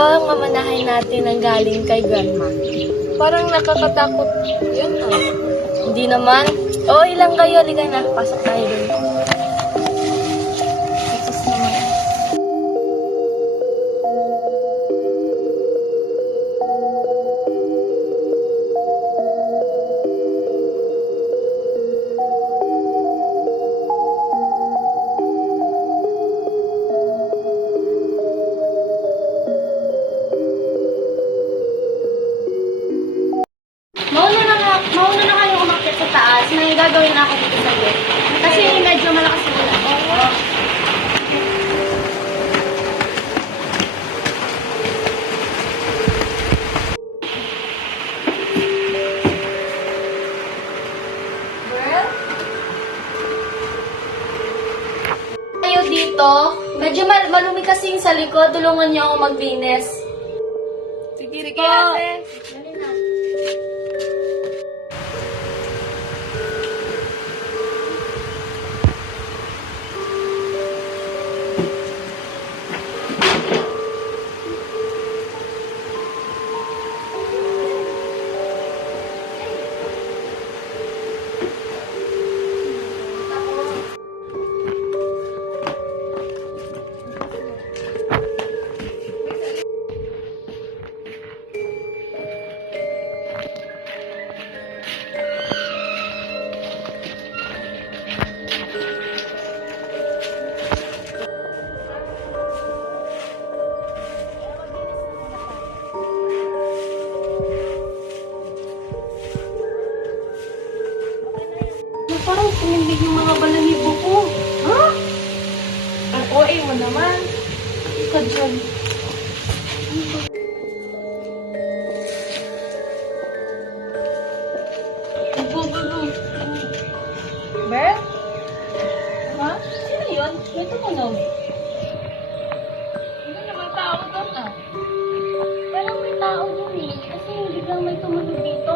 ang mamanahin natin ang galing kay Grandma. Parang nakakatakot yun ah. Hindi naman. O, ilang kayo? Liga na. Pasok tayo dun. Jesus naman. Mauna na kayo umakyat sa taas. May gagawin na ako dito sa bed. Kasi medyo malakas yung ulan. Oo. Girl? Kayo dito. Medyo malumi kasing sa likod. Tulungan niyo ako maglinis. Sige ate. Dali na. Parang tumindig yung mga balahibo ko. Ha? Ang OA mo naman. Ika dyan. Bert? Ha? Sino yun? May tumunog. Hindi naman tao doon ah. Parang may tao dun eh. Kasi biglang may tumunog dito.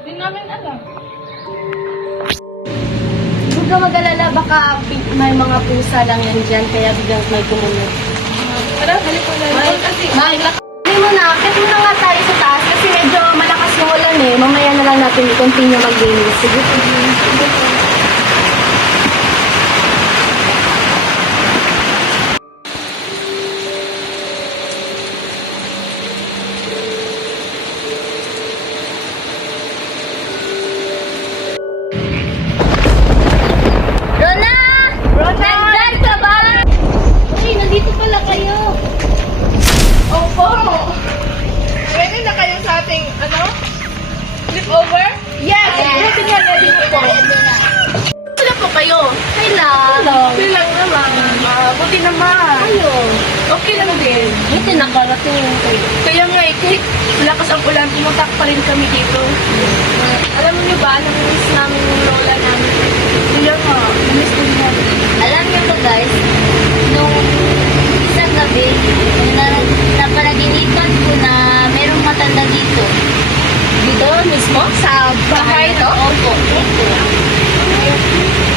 Hindi namin alam. Huwag ka mag-alala, baka may mga pusa lang yan dyan, kaya biglang may tumunog. Tara, halip mo na yun. Kasi, Hindi mo na, akit mo na nga tayo sa taas kasi medyo malakas yung ulan eh. Mamaya na lang natin i-continue mag-linis. Sige, sige. Rona! Rona! Nandyan ka ba? Uy, nandito pala kayo. opo. Ready na kayo sa ating, sleepover? Yes! Ready na, ready na po. Wala po kayo. Kailan? Bilang naman. Buti naman. Ayun. Okay lang din. Buti nakarating yung kayo. Kaya nga, kahit lakas ang ulan, pumunta pa rin kami dito. Alam niyo ba, namiss namin yung lola namin. Kaya nga, namiss din namin. Alam niyo po guys, nung isang gabi, napanaginipan ko na merong matanda dito. Dito mismo? Sa bahay to? Opo.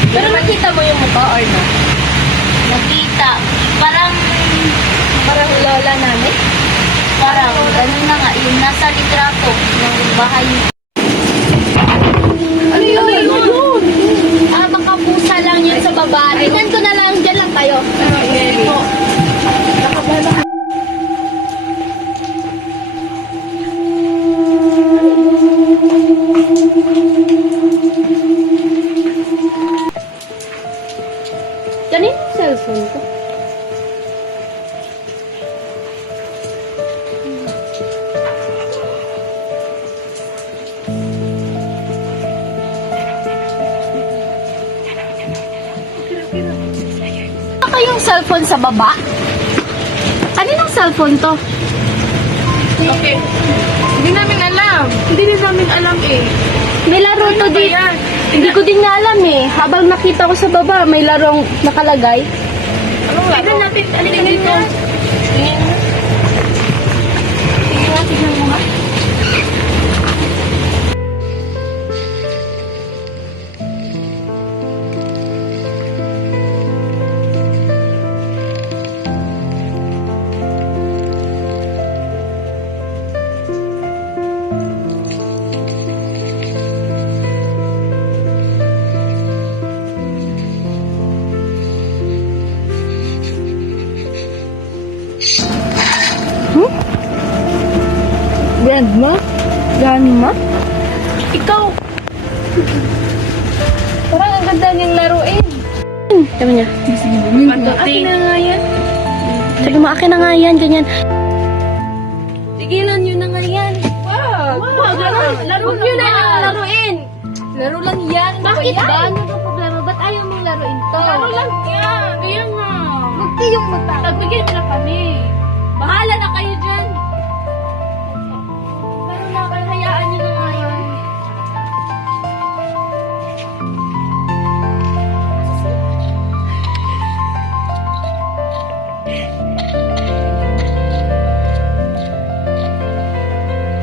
Pero nakita mo yung mukha or no? Nakita. Parang lola namin? Parang, ganun na nga, yung nasa litrato ng bahay. Ano yun? Baka pusa lang yun sa baba. Tingnan ko na lang, dyan lang kayo. Okay po. Nakabala. Ganun yung cellphone ko. Baka yung cellphone sa baba? Kaninong cellphone to? Okay. Hindi namin alam. Hindi din namin alam eh. May laro to Ano ba dito. yan? Hindi ko din nga alam eh. Habang nakita ko sa baba, may larong nakalagay. Anong laro? Tignan natin, alin dito. Tingin mo. Sige nga, tignan mo nga. Ikaw. Parang ang ganda niyang laruin. Sabi niya. Akin na nga yan. Sabi mo, akin na nga yan, ganyan. Tigilan nyo na nga yan. Wow. Laro nyo na yung laruin. Laro lang yan. Bakit ba? Ano ba problema? Ba't ayaw mong laruin to? Laro lang yan. Kaya nga. Huwag kayong magtaka. Nagbigyan na kami. Bahala na kayo dyan. Pero na kayo, hayaan nyo na nga yan.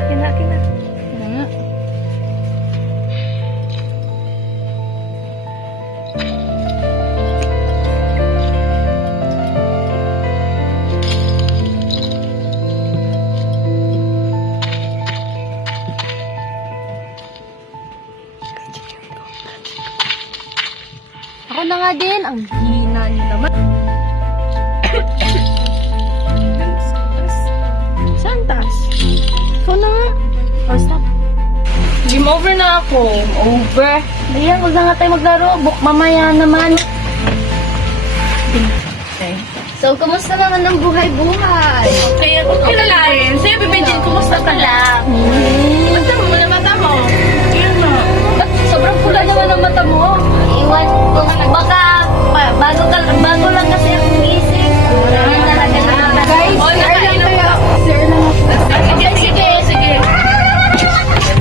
Kina. Ako na nga din. Ang Hina nyo naman. Santas. Ikaw na nga. Oh, stop. Game over na ako. Over. Ayan, huwag na nga tayo maglaro. Mamaya naman. Okay. So, kumusta naman ang buhay-buhay? Kaya kung kilalain, si Bebejin, kumusta ka lang? Mata mo na mata mo. Yun na. Ba't sobrang pula naman ang mata mo? Iwan ko. Baka, bago lang kasi ang gising. Ayan talaga na. Guys, Oh, nakain lang kaya ako. Sir lang ako. Sige.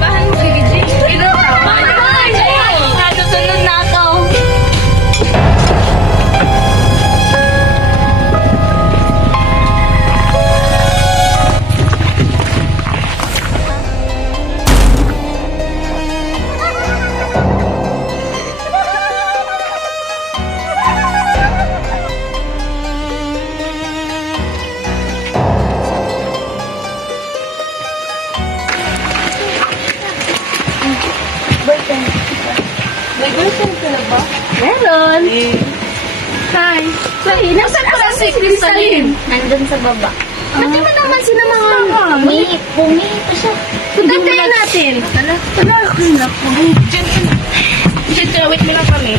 Bahan mo, Bebejin. Ino ka. Nasusunod na ako. May girlfriend ka na ba? Meron. Hi. Nasaan pala si Crystalline? Nandun sa baba. Pati mo naman sinamahan. Saan? Bumi pa siya. Puntahan natin. Ano? Diyan, wait mo lang kami.